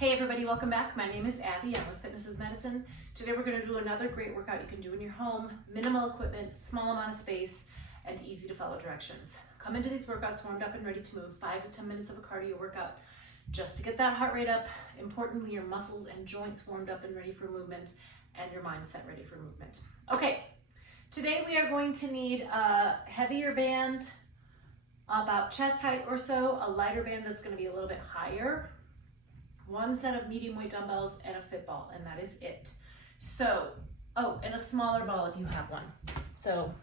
Hey everybody, welcome back. My name is Abby. I'm with Fitness is Medicine. Today we're going to do another great workout you can do in your home. Minimal equipment, small amount of space, and easy to follow directions. Come into these workouts warmed up and ready to move. 5 to 10 minutes of a cardio workout just to get that heart rate up. Importantly, your muscles and joints warmed up and ready for movement, and your mindset ready for movement. Okay, today we are going to need a heavier band, about chest height or so, a lighter band that's going to be a little bit higher, one set of medium weight dumbbells, and a fit ball, and that is it. So, and a smaller ball if you have one. So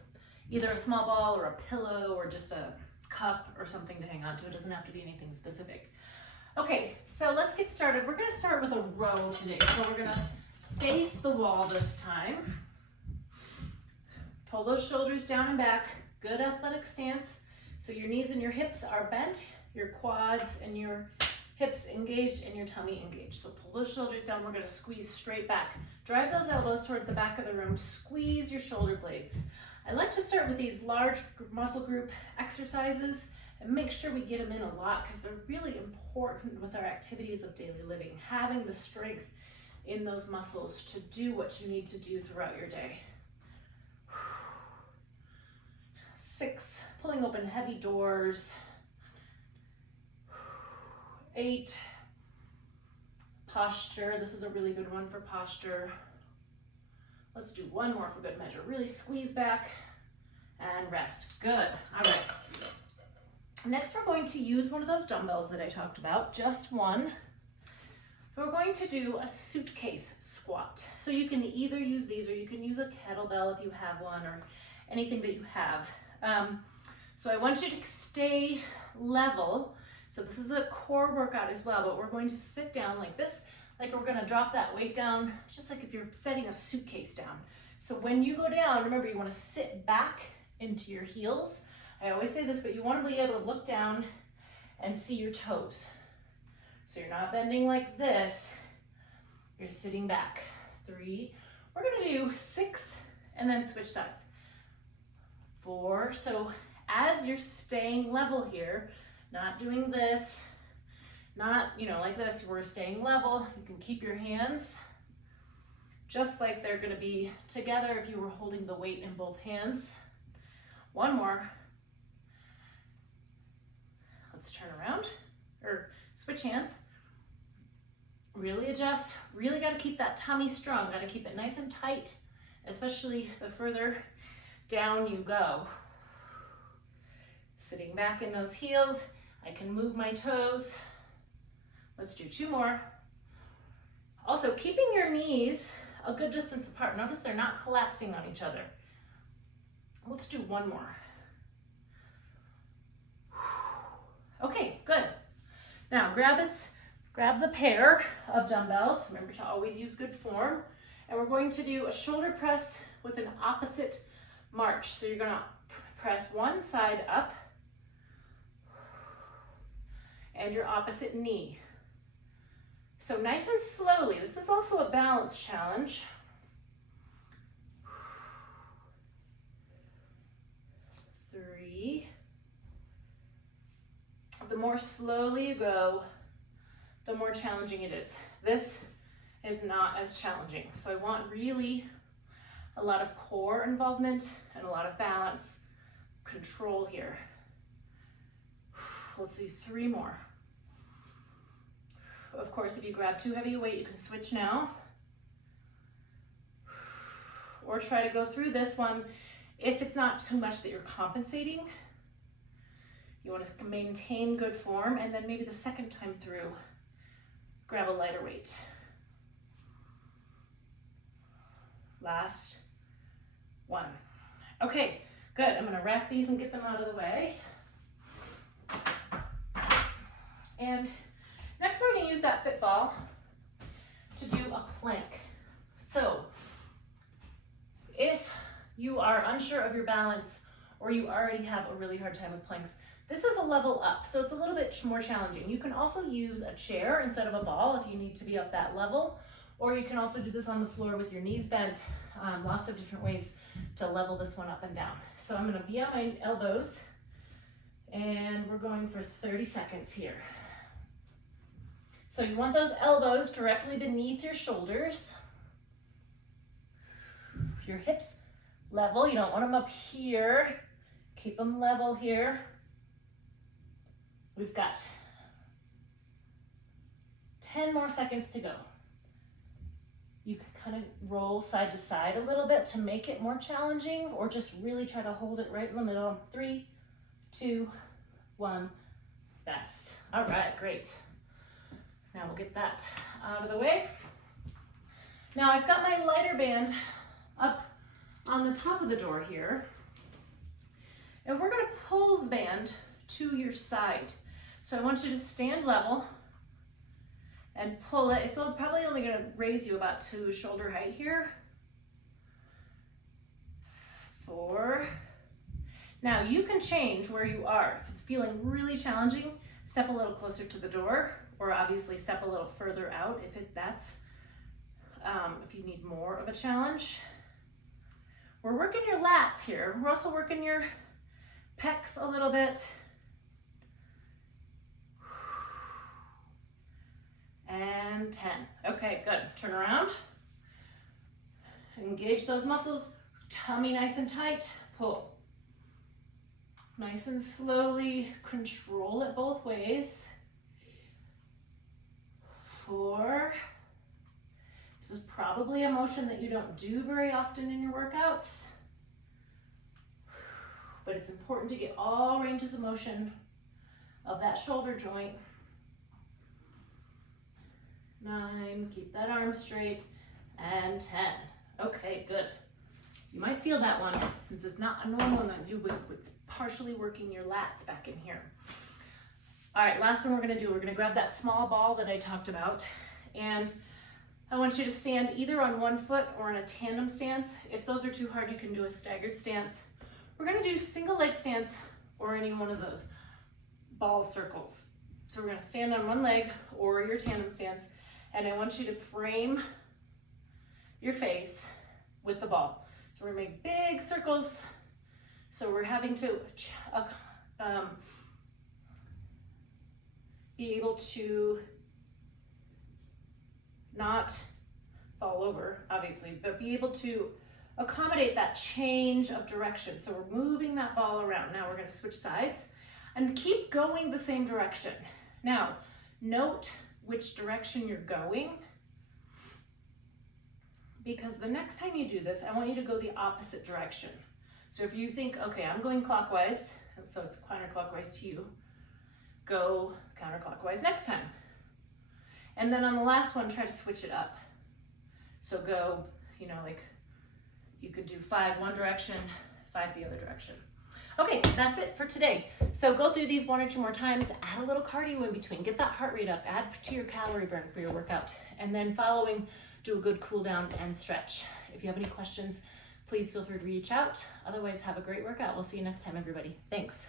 either a small ball or a pillow or just a cup or something to hang on to. It doesn't have to be anything specific. Okay, so let's get started. We're going to start with a row today. So we're going to face the wall this time. Pull those shoulders down and back. Good athletic stance. So your knees and your hips are bent, your quads and your hips engaged and your tummy engaged. So pull those shoulders down. We're going to squeeze straight back. Drive those elbows towards the back of the room. Squeeze your shoulder blades. I like to start with these large muscle group exercises and make sure we get them in a lot because they're really important with our activities of daily living. Having the strength in those muscles to do what you need to do throughout your day. 6, pulling open heavy doors. 8, posture. This is a really good one for posture. Let's do one more for good measure. Really squeeze back and rest. Good. All right. Next, we're going to use one of those dumbbells that I talked about, just one. We're going to do a suitcase squat. So you can either use these or you can use a kettlebell if you have one or anything that you have. So I want you to stay level. So this is a core workout as well, but we're going to sit down like this, like we're going to drop that weight down, just like if you're setting a suitcase down. So when you go down, remember you want to sit back into your heels. I always say this, but you want to be able to look down and see your toes. So you're not bending like this, you're sitting back. 3, we're going to do 6 and then switch sides. 4, so as you're staying level here, not doing this, not, like this, we're staying level. You can keep your hands just like they're gonna be together if you were holding the weight in both hands. One more. Let's turn around, or switch hands. Really adjust, really gotta keep that tummy strong, gotta keep it nice and tight, especially the further down you go. Sitting back in those heels. I can move my toes. Let's do 2 more. Also, keeping your knees a good distance apart. Notice they're not collapsing on each other. Let's do 1 more. Okay, good. Now grab the pair of dumbbells. Remember to always use good form. And we're going to do a shoulder press with an opposite march. So you're gonna press one side up and your opposite knee. So nice and slowly. This is also a balance challenge. 3. The more slowly you go, the more challenging it is. This is not as challenging. So I want really a lot of core involvement and a lot of balance, control here. Let's do 3 more. Of course, if you grab too heavy a weight, you can switch now. Or try to go through this one. If it's not too much that you're compensating, you want to maintain good form, and then maybe the second time through, grab a lighter weight. Last 1. Okay, good. I'm gonna rack these and get them out of the way. And next we're gonna use that fit ball to do a plank. So if you are unsure of your balance or you already have a really hard time with planks, this is a level up, so it's a little bit more challenging. You can also use a chair instead of a ball if you need to be up that level, or you can also do this on the floor with your knees bent. Lots of different ways to level this one up and down. So I'm gonna be on my elbows and we're going for 30 seconds here. So you want those elbows directly beneath your shoulders. Your hips level, you don't want them up here. Keep them level here. We've got 10 more seconds to go. You can kind of roll side to side a little bit to make it more challenging, or just really try to hold it right in the middle. 3, 2, 1, best. All right, great. Now we'll get that out of the way. Now I've got my lighter band up on the top of the door here, and we're gonna pull the band to your side. So I want you to stand level and pull it. It's probably only gonna raise you about to shoulder height here. 4. Now you can change where you are. If it's feeling really challenging, step a little closer to the door, or obviously step a little further out if if you need more of a challenge. We're working your lats here. We're also working your pecs a little bit. And 10. Okay, good. Turn around. Engage those muscles. Tummy nice and tight. Pull. Nice and slowly. Control it both ways. 4. This is probably a motion that you don't do very often in your workouts, but it's important to get all ranges of motion of that shoulder joint. 9, keep that arm straight, and 10. Okay, good. You might feel that one since it's not a normal one that you would, it's partially working your lats back in here. All right, last one we're gonna grab that small ball that I talked about, and I want you to stand either on one foot or in a tandem stance. If those are too hard, you can do a staggered stance. We're gonna do single leg stance or any one of those ball circles. So we're gonna stand on one leg or your tandem stance, and I want you to frame your face with the ball. So we're gonna make big circles. So we're having to be able to not fall over, obviously, but be able to accommodate that change of direction. So we're moving that ball around. Now we're gonna switch sides and keep going the same direction. Now, note which direction you're going, because the next time you do this, I want you to go the opposite direction. So if you think, okay, I'm going clockwise, so it's counterclockwise to you, go counterclockwise next time. And then on the last one, try to switch it up. So go, like you could do 5 one direction, 5 the other direction. Okay, that's it for today. So go through these 1 or 2 more times, add a little cardio in between, get that heart rate up, add to your calorie burn for your workout. And then following, do a good cool down and stretch. If you have any questions, please feel free to reach out. Otherwise, have a great workout. We'll see you next time, everybody. Thanks.